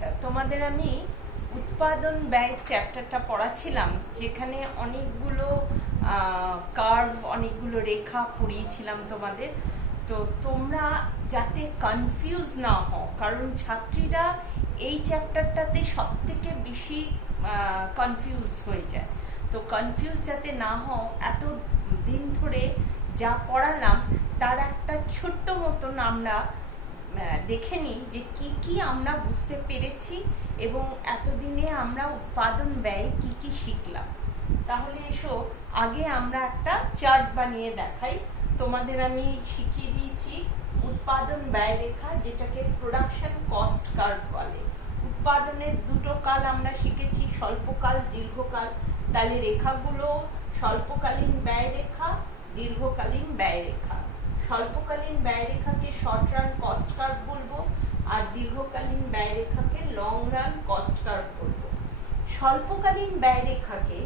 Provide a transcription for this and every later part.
আচ্ছা, তোমাদের আমি উৎপাদন ব্যয় চ্যাপ্টারটা পড়াচ্ছিলাম, যেখানে অনেকগুলো কার্ভ, অনেকগুলো রেখা পড়িয়েছিলাম তোমাদের। তো তোমরা যাতে কনফিউজ না হও, কারণ ছাত্রীরা এই চ্যাপ্টারটাতে সব থেকে বেশি কনফিউজ হয়ে যায়। তো কনফিউজ যাতে না হও, এত দিন ধরে যা পড়ালাম তার একটা ছোট্ট মতন আমরা দেখে নিই যে কি কি আমরা বুঝতে পেরেছি এবং এতদিনে আমরা উৎপাদন ব্যয় কি কি শিখলাম। তাহলে এসো আগে আমরা একটা চার্ট বানিয়ে দেখাই। তোমাদের আমি শিখিয়ে দিয়েছি উৎপাদন ব্যয় রেখা, যেটাকে প্রোডাকশন কস্ট কার্ভ বলে। উৎপাদনের দুটো কাল আমরা শিখেছি, স্বল্পকাল, দীর্ঘকাল। তাহলে রেখাগুলো স্বল্পকালীন ব্যয় রেখা, দীর্ঘকালীন ব্যয় রেখা। স্বল্পকালীন ব্যয় রেখাকে শর্ট রান কস্ট কার্ভ বলবো, আর দীর্ঘকালীন ব্যয় রেখাকে লং রান কস্ট কার্ভ বলবো। স্বল্পকালীন ব্যয় রেখাকে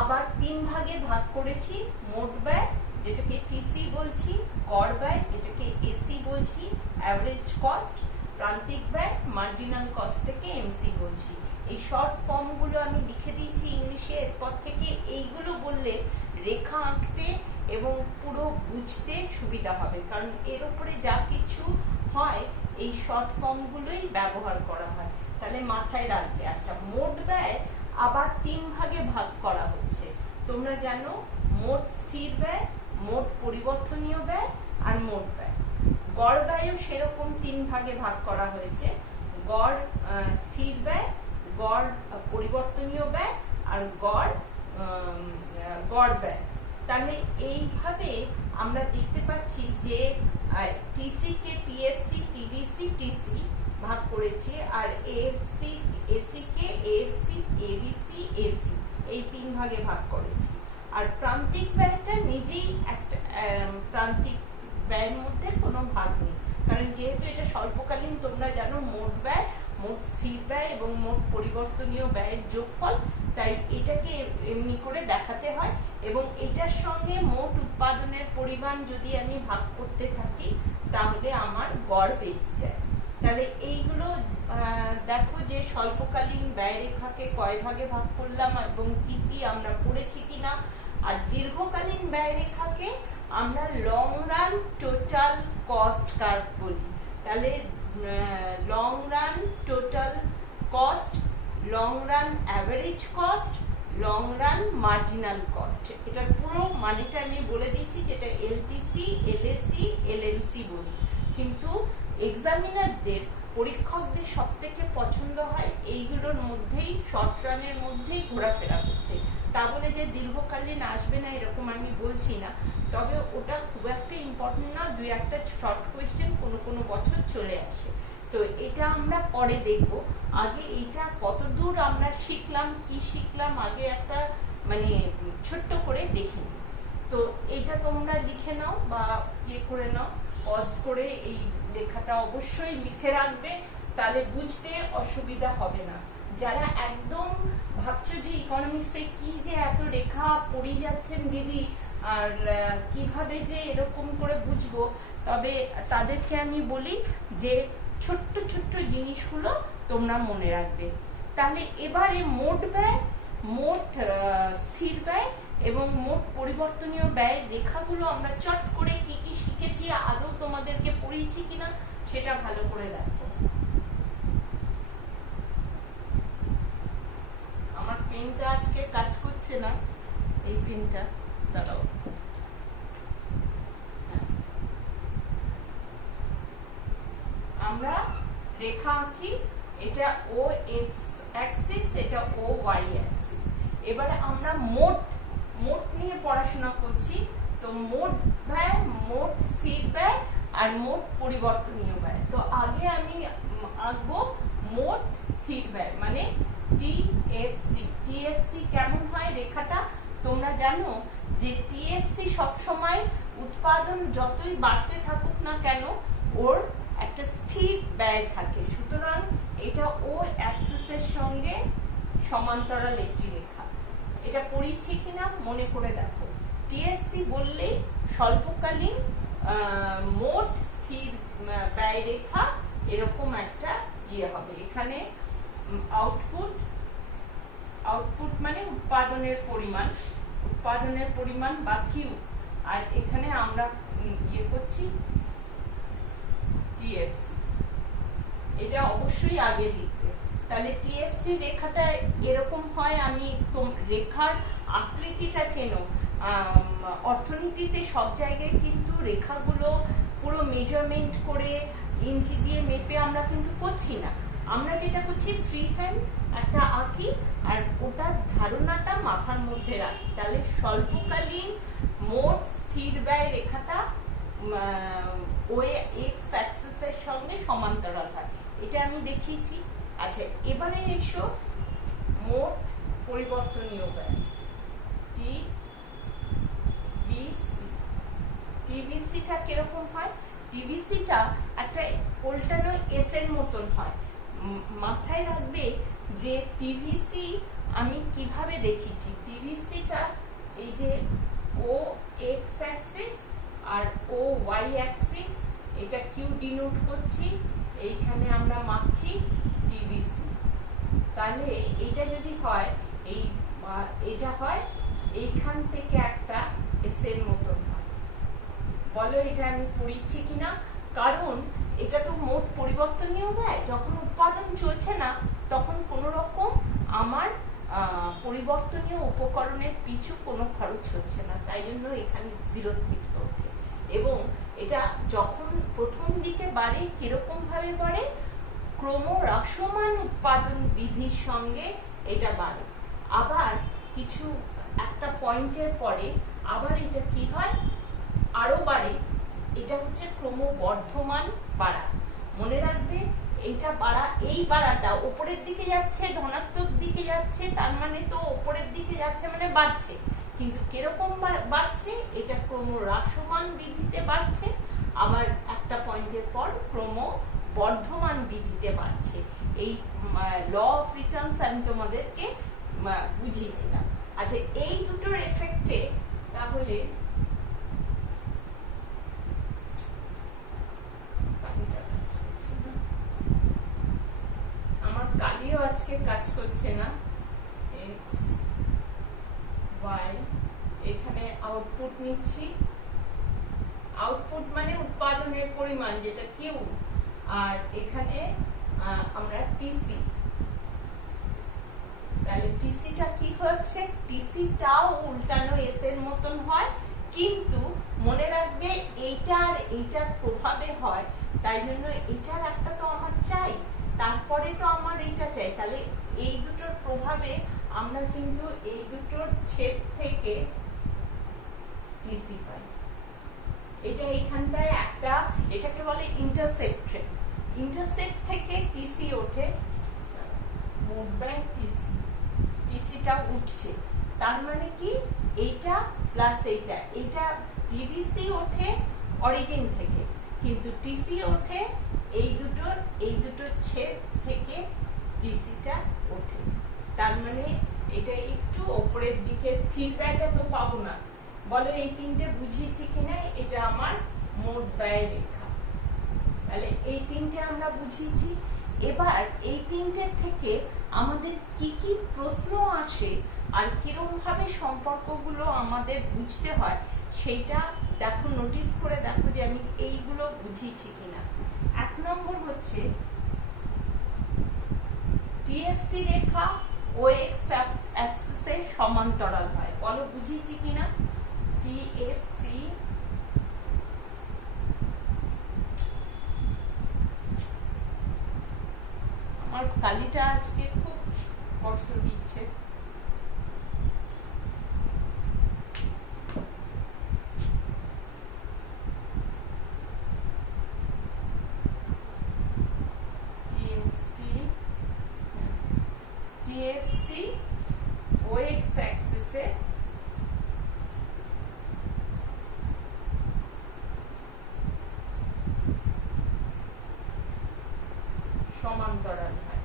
আবার তিন ভাগে ভাগ করেছি। মোট ব্যয়, যেটাকে টিসি বলছি, গড় ব্যয়, যেটাকে এসি বলছি, অ্যাভারেজ কস্ট, প্রান্তিক ব্যয়, মার্জিনাল কস্ট থেকে এমসি বলছি। এই শর্ট ফর্মগুলো আমি লিখে দিয়েছি ইংলিশে। এরপর থেকে এইগুলো বললে রেখা আঁকতে এবং পুরো বুঝতে সুবিধা হবে, কারণ এর উপরে যা কিছু হয় এই শর্ট ফর্মগুলোই ব্যবহার করা হয়। তাহলে মাথায় রাখবে। আচ্ছা, মোট ব্যয় আবার তিন ভাগে ভাগ করা হচ্ছে। তোমরা জানো মোট স্থির ব্যয়, মোট পরিবর্তনীয় ব্যয় আর মোট ব্যয়। গড় ব্যয়ও সেরকম তিন ভাগে ভাগ করা হয়েছে। গড় স্থির ব্যয়, গড় পরিবর্তনীয় ব্যয় আর গড় ব্যয়। তাহলে এইভাবে আমরা দেখতে পাচ্ছি যে টিসি কে টিএফসি, টিডিসি, টিসি ভাগ করেছি, আর এএফসি, এসি কে এএফসি, এবিসি, এসি, এই তিন ভাগে ভাগ করেছি। আর প্রান্তিক ব্যয়টা নিজেই একটা প্রান্তিক ব্যয়ের মধ্যে কোনো ভাগ নেই, কারণ যেহেতু এটা স্বল্পকালীন, তোমরা জানো মোট ব্যয়, মোট স্থির ব্যয় এবং মোট পরিবর্তনীয় ব্যয়ের যোগফল, তাই এটাকে এমনি করে দেখাতে হয়। এবং এটার সঙ্গে মোট উৎপাদনের পরিমাণ যদি আমি ভাগ করতে থাকি তাহলে আমার গড় বেরিয়ে যায়। তাহলে এইগুলো দেখো যে স্বল্পকালীন ব্যয় রেখাকে কয় ভাগে ভাগ করলাম এবং কি কি আমরা পড়েছি কিনা। আর দীর্ঘকালীন ব্যয় রেখাকে আমরা long run total cost curve বলি। তাহলে long run total cost, long run average cost, long run marginal cost. এটার পুরো মানেটা আমি বলে দিচ্ছি, যেটা এলটিসি, এলএসি, এলএমসি বলি। কিন্তু এক্সামিনারদের, পরীক্ষকদের সব থেকে পছন্দ হয় এইগুলোর মধ্যেই, শর্ট রানের মধ্যেই ঘোরাফেরা করতে। তা বলে যে দীর্ঘকালীন আসবে না এরকম আমি বলছি না, তবে ওটা খুব একটা ইম্পর্টেন্ট না। দুই একটা শর্ট কোয়েশ্চেন কোনো কোনো বছর চলে আসে। তো এটা আমরা পরে দেখব। আগে এইটা কতদূর আমরা শিখলাম, কি শিখলাম, আগে একটা মানে ছোট্ট করে দেখে নিই। তো এটা তোমরা লিখে নাও বা ইয়ে করে নাও, পজ করে এই লেখাটা অবশ্যই লিখে রাখবে, তাহলে বুঝতে অসুবিধা হবে না। যারা একদম ভাবছো যে ইকোনমিক্সে কি যে এত রেখা পড়ে যাচ্ছেন দিদি, আর কিভাবে যে এরকম করে বুঝবো, তবে তাদেরকে আমি বলি যে ছোট্ট ছোট্ট জিনিসগুলো তোমরা মনে রাখবে। তাহলে এবারে মোট ব্যয়, মোট স্থির ব্যয় এবং মোট পরিবর্তনীয় ব্যয়ের রেখাগুলো আমরা চট করে কি কি শিখেছি, আদৌ তোমাদেরকে পড়িয়েছি কিনা সেটা ভালো করে দেখো। আমার পেনটা আজকে কাজ করছে না, এই পেনটা দাঁড়াও। আমরা রেখা আঁকি, এটা ও এক্স অ্যাক্সিস, এটা ও ওয়াই অ্যাক্সিস। এবারে আমরা মোট নিয়ে পড়াশোনা করছি। তো মোট ব্যয়, মোট স্থির ব্যয় আর মোট পরিবর্তনীয় ব্যয়। তো আগে আমি আঁকবো মোট স্থির ব্যয়, মানে টিএফসি। টিএফসি কেমন হয় রেখাটা তোমরা জানো যে টিএফসি সবসময় উৎপাদন যতই বাড়তে থাকুক না কেন ওর একটা স্থির ব্যয় থাকে। সুতরাং এটা ও অ্যাক্সিসের সঙ্গে সমান্তরাল একটি রেখা। এটা পড়িয়েছি কিনা মনে করে দেখো। টিএসসি বললেই স্বল্পকালীন মোট স্থির ব্যয় রেখা, এরকম একটা ইয়ে হবে। এখানে আউটপুট, আউটপুট মানে উৎপাদনের পরিমাণ বা কিউ, আর এখানে আমরা ইয়ে করছি টিএফসি। এটা অবশ্যই আগে লিখবে। তাহলে টিএফসি রেখাটা এরকম হয়, আমি রেখার আকৃতিটা চেনো, অর্থনীতিতে সব জায়গায় কিন্তু রেখাগুলো পুরো মেজারমেন্ট করে ইঞ্চি দিয়ে মেপে আমরা কিন্তু করছি না, আমরা যেটা করছি ফ্রি হ্যান্ড একটা আঁকি আর ওটার ধারণাটা মাথার মধ্যে রাখি। তাহলে স্বল্পকালীন মোট স্থির ব্যয় রেখাটা ওয়ে এক্স অ্যাক্সিসের সঙ্গে সমান্তরাল হয়, এটা আমি দেখিয়েছি। আচ্ছা, এবারে এসো মোট পরিবর্তনীয় ব্যয় টিভিসি। টিভিসিটা কিরকম হয়? টিভিসিটা একটা উল্টানো এস এর মতন হয়। মাথায় রাখবে যে টিভিসি আমি কিভাবে দেখিয়েছি। টিভিসিটা এই যে ও এক্স অ্যাক্সিস আর ও ওয়াই অ্যাক্সিস, এটা কিউ ডিনোট করছি, এইখানে আমরা মাপছি টিভিসি। তাহলে এটা যদি হয় এটা হয় এইখান থেকে একটা এস এর মতন হয়। বলো এটা আমি পড়িয়েছি কিনা? কারণ এটা তো মোট পরিবর্তনীয় ব্যয়, যখন উৎপাদন চলছে না তখন কোনো রকম আমার পরিবর্তনীয় উপকরণের পিছু কোনো খরচ হচ্ছে না, তাই জন্য এখানে জিরো থেকে ওঠে। এবং এটা যখন প্রথম দিকে বাড়ে কিরকম ভাবে বাড়ে? ক্রমহ্রাসমান উৎপাদন বৃদ্ধির সঙ্গে এটা বাড়ে। আবার কিছু একটা পয়েন্টের পরে আবার এটা কি হয়? আরো বাড়ে। এটা হচ্ছে ক্রমবর্ধমান বাড়া। মনে রাখবে এইটা বাড়া, এই বাড়াটা উপরের দিকে যাচ্ছে, ধনাত্মক দিকে যাচ্ছে, তার মানে তো উপরের দিকে যাচ্ছে মানে বাড়ছে, কিন্তু কিরকম বাড়ছে? এটা ক্রমহ্রাসমান বৃদ্ধিতে বাড়ছে, আবার একটা পয়েন্টের পর ক্রমবর্ধমান বৃদ্ধিতে বাড়ছে। এই ল অফ রিটার্নস আমি তোমাদেরকে বুঝিয়েছিলাম। আচ্ছা, এই দুটোর এফেক্টে তাহলে আমার কালিও আজকে কাজ করছে না। এক্স ওয়াই, এখানে আউটপুট নিচ্ছি, আউটপুট মানে উৎপাদনের পরিমাণ যেটা কিউ, আর এখানে আমরা টিসি। তাহলে টিসিটা কি হচ্ছে? টিসিটাও উল্টানো এস এর মতন হয়, কিন্তু মনে রাখবে এইটার এইটার প্রভাবে হয়, তাই জন্য এটার একটা তো আমার চাই, তারপরে তো আমার এইটা চাই। তাহলে এই দুটোর প্রভাবে আমরা কিন্তু এই দুটোর ছেদ থেকে টিসি পাই। এটা এখানটায় একটা, এটাকে বলে ইন্টারসেপ্ট। ইন্টারসেপ্ট থেকে টিসি ওঠে, মোট ব্যয় টিসি, টিসিটা উঠছে, তার মানে কি এইটা প্লাস এইটা, এইটা টিভিসি ওঠে অরিজিন থেকে, কিন্তু টিসি ওঠে এই দুটোর ছেদ থেকে টিসিটা ওঠে। তার মানে এটা একটু ওপরের দিকে, স্থির ব্যয়টা তো পাবো না। বলো এই তিনটে বুঝিয়েছি কিনা? এটা আমার মোট ব্যয় রেখা। তাহলে এই তিনটে আমরা বুঝিয়েছি। এবার এই তিনটে থেকে আমাদের কি কি প্রশ্ন আসে আর কিরকম ভাবে সম্পর্কগুলো আমাদের বুঝতে হয় সেইটা দেখো, নোটিস করে দেখো যে আমি এইগুলো বুঝিয়েছি কিনা। 1 নম্বর হচ্ছে টিএফসি রেখা ও এক্স অ্যাক্সিসে সমান্তরাল হয়। বলো বুঝিয়েছি কিনা? টিএফসি আমার কালিটা আজকে খুব কষ্ট দিচ্ছে। টিএফসি ও এক্স অ্যাক্সিসে সমান্তরাল হয়।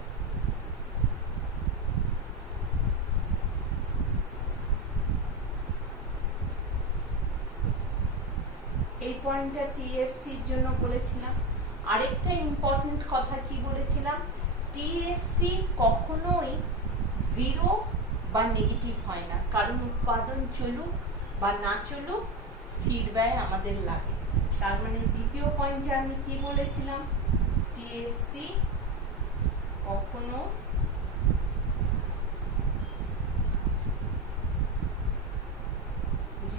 এই পয়েন্টটা টিএফসির জন্য বলেছিলাম। আরেকটা ইম্পর্টেন্ট কথা কি বলেছিলাম? টিএফসি কখনোই জিরো বা নেগেটিভ হয় না, কারণ উৎপাদন চলুক বা না চলুক স্থির ব্যয় আমাদের লাগে। তার মানে দ্বিতীয় পয়েন্টে আমি কি বলেছিলাম, টিএফসি কখনো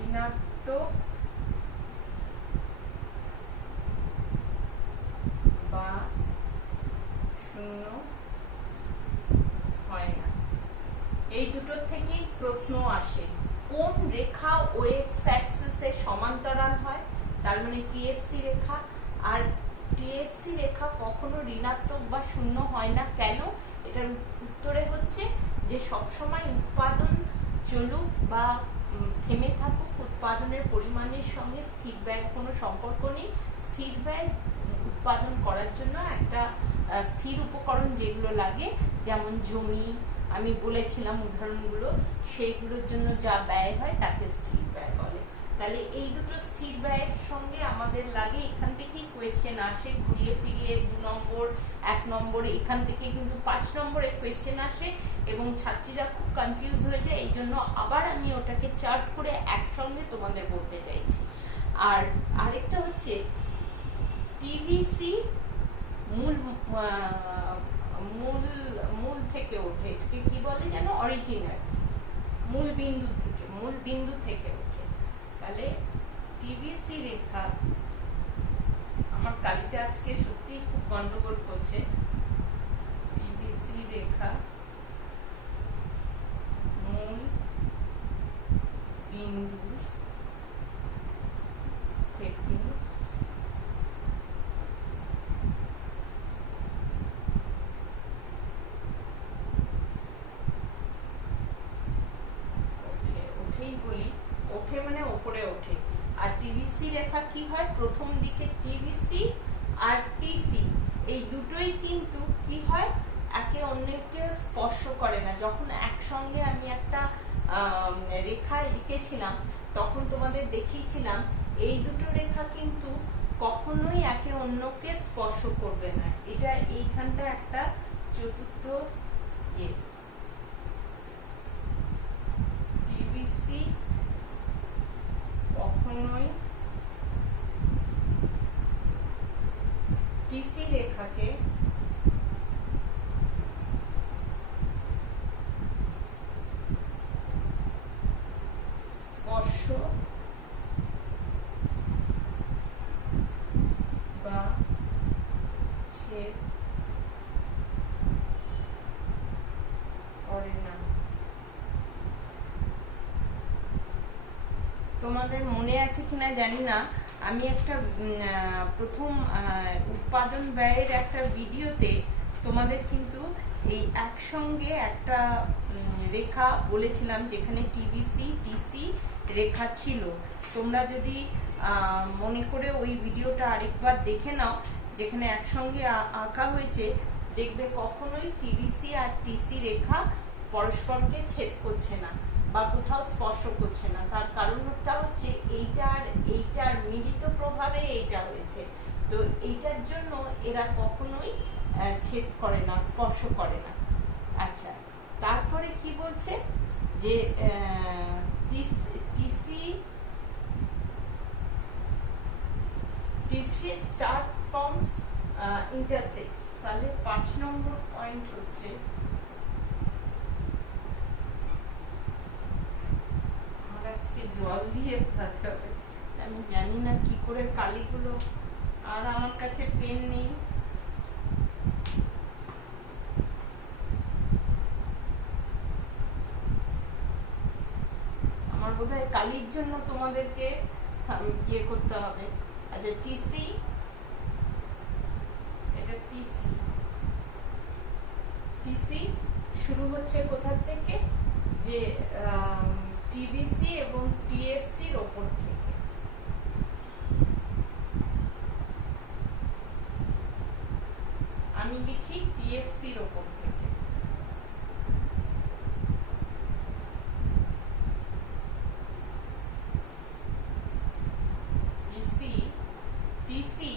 ঋণাত্মক বা শূন্য হয় না। এই দুটোর থেকেই প্রশ্ন আসে, কোন রেখা ও এক্স অ্যাক্সিসে সমান্তরাল হয়, তার মানে টিএফসি রেখা। আর টিএফসি রেখা কখনো ঋণাত্মক বা শূন্য হয় না কেন? এটার উত্তরে হচ্ছে যে সবসময় উৎপাদন চলুক বা থেমে থাকুক, উৎপাদনের পরিমাণের সঙ্গে স্থির ব্যয়ের কোনো সম্পর্ক নেই। স্থির ব্যয় উৎপাদন করার জন্য একটা স্থির উপকরণ যেগুলো লাগে, যেমন জমি, আমি বলেছিলাম উদাহরণগুলো, সেইগুলোর জন্য যা ব্যয় হয় তাকে স্থির ব্যয় বলে। তাহলে এই দুটো স্থির ব্যয়ের সঙ্গে আমাদের লাগে, এখান থেকেই কোয়েশ্চেন আসে ঘুরিয়ে ফিরিয়ে 2 নম্বর 1 নম্বরে, এখান থেকে কিন্তু 5 নম্বরে কোয়েশ্চেন আসে এবং ছাত্রীরা খুব কনফিউজ হয়ে যায়। এই জন্য আবার আমি ওটাকে চার্ট করে একসঙ্গে তোমাদের বলতে চাইছি। আর আরেকটা হচ্ছে টিভিসি মূল মূল থেকে ওঠে, এটাকে কি বলে যেন, অরিজিনাল, মূল বিন্দু থেকে ওঠে। তাহলে টিভিসি রেখা, আমার কালিটা আজকে সত্যি খুব গন্ডগোল করছে, টিভিসি রেখা মূল বিন্দু থেকে ওঠে মানে ওপরে ওঠে। আর টিভিসি রেখা কি হয়, প্রথম দিকে টিভিসি আর টিসি এই দুটোই কিন্তু কি হয়, একে অন্যকে স্পর্শ করে না। যখন একসঙ্গে আমি একটা রেখা এঁকেছিলাম তখন তোমাদের দেখিয়েছিলাম এই দুটো রেখা কিন্তু কখনোই একে অন্যকে স্পর্শ করবে না। এটা এইখানটা একটা চতুর্থ টিভিসি কখনোই টিসি রেখাকে স্পর্শ বা ছেদ করে না। তোমাদের মনে আছে কিনা জানি না, আমি একটা প্রথম উৎপাদন ব্যয়ের একটা ভিডিওতে তোমাদের কিন্তু এই একসঙ্গে একটা রেখা বলেছিলাম যেখানে টিভিসি টিসি রেখা ছিল। তোমরা যদি মনে করে ওই ভিডিওটা আরেকবার দেখে নাও, যেখানে একসঙ্গে আঁকা হয়েছে, দেখবে কখনোই টিভিসি আর টিসি রেখা পরস্পরকে ছেদ করছে না বা কোথাও স্পর্শ করছে না। তার কারণটা হচ্ছে এইটার মিলিত প্রভাবে এইটা হয়েছে, তো এইটার জন্য এরা কখনোই ছেদ করে না, স্পর্শ করে না। আচ্ছা, তারপরে কি বলছে যে টিসি স্টার্ট ফর্মস ইন্টারসেক্টস। তাহলে 5 নম্বর পয়েন্ট হচ্ছে, আজকে জল দিয়ে ফেলাতে হবে, আমি জানি না কি করে কালিগুলো, আর আমার কাছে পেন নেই। আমার বোধহয় কালির জন্য তোমাদেরকে ইয়ে করতে হবে। আচ্ছা, টিসি, এটা টিসি, টিসি শুরু হচ্ছে কোথা থেকে, যে টিভিসি এবং টিএফসির ওপর থেকে। আমি লিখি টিএফসির ওপর থেকে। টিসি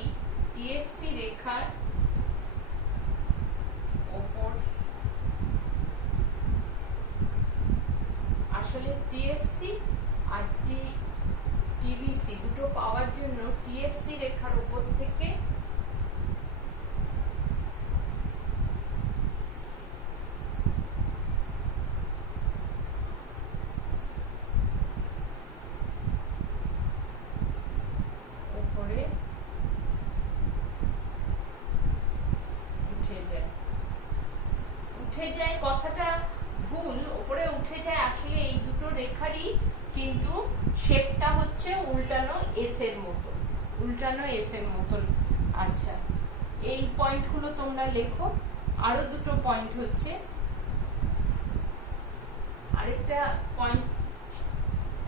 টিএফসি রেখার ওপর আসলে টিএফসি আর টিভিসি দুটো পাওয়ার জন্য টিএফসি রেখার উপর থেকে উপরে উঠে যায় কথাটা ভুল, উপরে উঠে যায়, আসলে এই দুটো রেখারই কিন্তু শেপটা হচ্ছে উল্টানো এস এর মতন, উল্টানো এস এর মতন। আচ্ছা, এই পয়েন্টগুলো তোমরা লেখো। আরো দুটো পয়েন্ট হচ্ছে, আরেকটা পয়েন্ট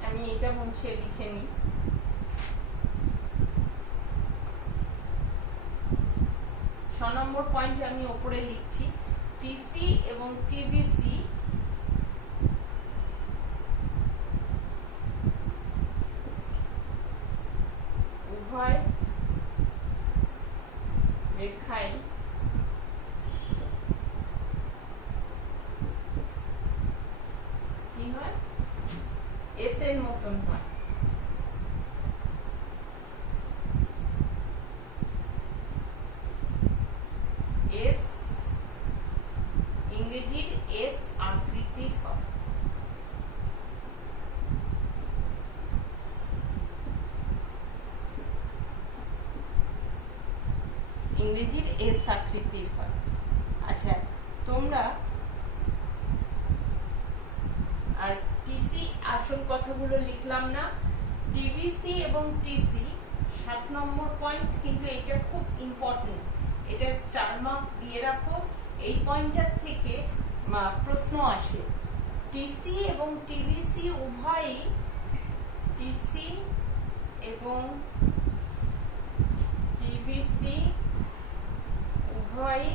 আমি এটা মুছে লিখে নিই। ছ নম্বর পয়েন্ট আমি ওপরে লিখছি, টিসি এবং টিভিসি উভয় রেখাই কি হয়, এস এর মতন হয়। এস ইংরেজির এস আকৃতির হয়। ইংরেজির এস আকৃতির হয়। আচ্ছা, তোমরা আর টিসি আসল কথাগুলো লিখলাম না, টিভিসি এবং টিসি 7 নম্বর পয়েন্ট, কিন্তু এটা খুব ইম্পর্টেন্ট, এটা স্টার মার্ক দিয়ে রাখো। এই পয়েন্টটার থেকে প্রশ্ন আসে, টিসি এবং টিভিসি উভয়ই, টিসি এবং টিভিসি উভয়ই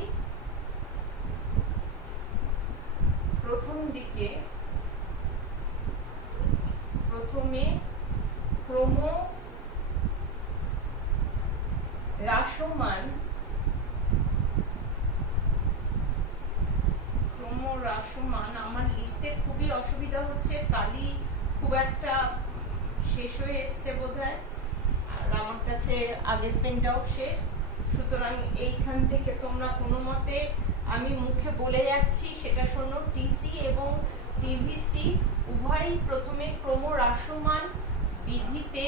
প্রথমে ক্রমহ্রাসমান আমার লিখতে খুবই অসুবিধা হচ্ছে, কালি খুব একটা শেষ হয়ে এসছে বোধহয়, আর আমার কাছে আগের পেনটাও শেষ, সুতরাং এইখান থেকে তোমরা কোনো মতে আমি মুখে বলে যাচ্ছি সেটা শোনো। টিসি এবং টিভিসি উভয়ই প্রথমে ক্রমহ্রাসমান বিধিতে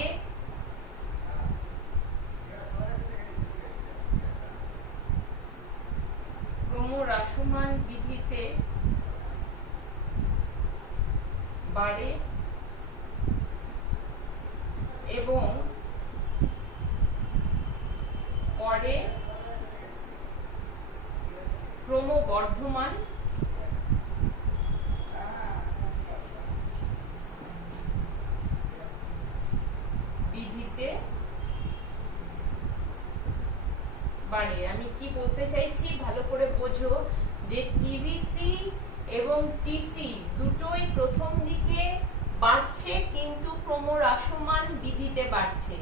বাড়ে এবং পরে ক্রমবর্ধমান বিধিতে বাড়ে। আমি কি বলতে চাইছি ভালো করে বোঝো, যে টিভিসি এবং টিসি দুটোই প্রথম দিকে বাড়ছে কিন্তু ক্রমহ্রাসমান বিধিতে বাড়ছে,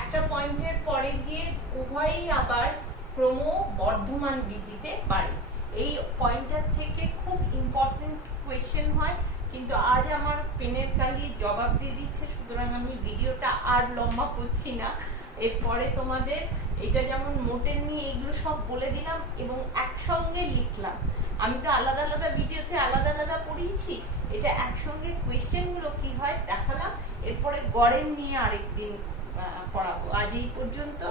একটা পয়েন্টের পরে গিয়ে উভয়ই আবার ক্রমবর্ধমান বিধিতে বাড়ে। এই পয়েন্টটার থেকে খুব ইম্পর্টেন্ট কোয়েশ্চেন হয়, কিন্তু আজ আমার পেনের কালি জবাব দিয়ে দিচ্ছে, সুতরাং আমি ভিডিওটা আর লম্বা করছি না। এরপরে তোমাদের এটা যেমন মোটের নিয়ে এগুলো সব বলে দিলাম এবং একসঙ্গে লিখলাম। আমি তো আলাদা আলাদা ভিডিওতে আলাদা আলাদা পড়িয়েছি, এটা একসঙ্গে কোয়েশ্চেন গুলো কি হয় দেখালাম। এরপরে গড়ের নিয়ে আরেকদিন পড়াবো। আজ এই পর্যন্ত।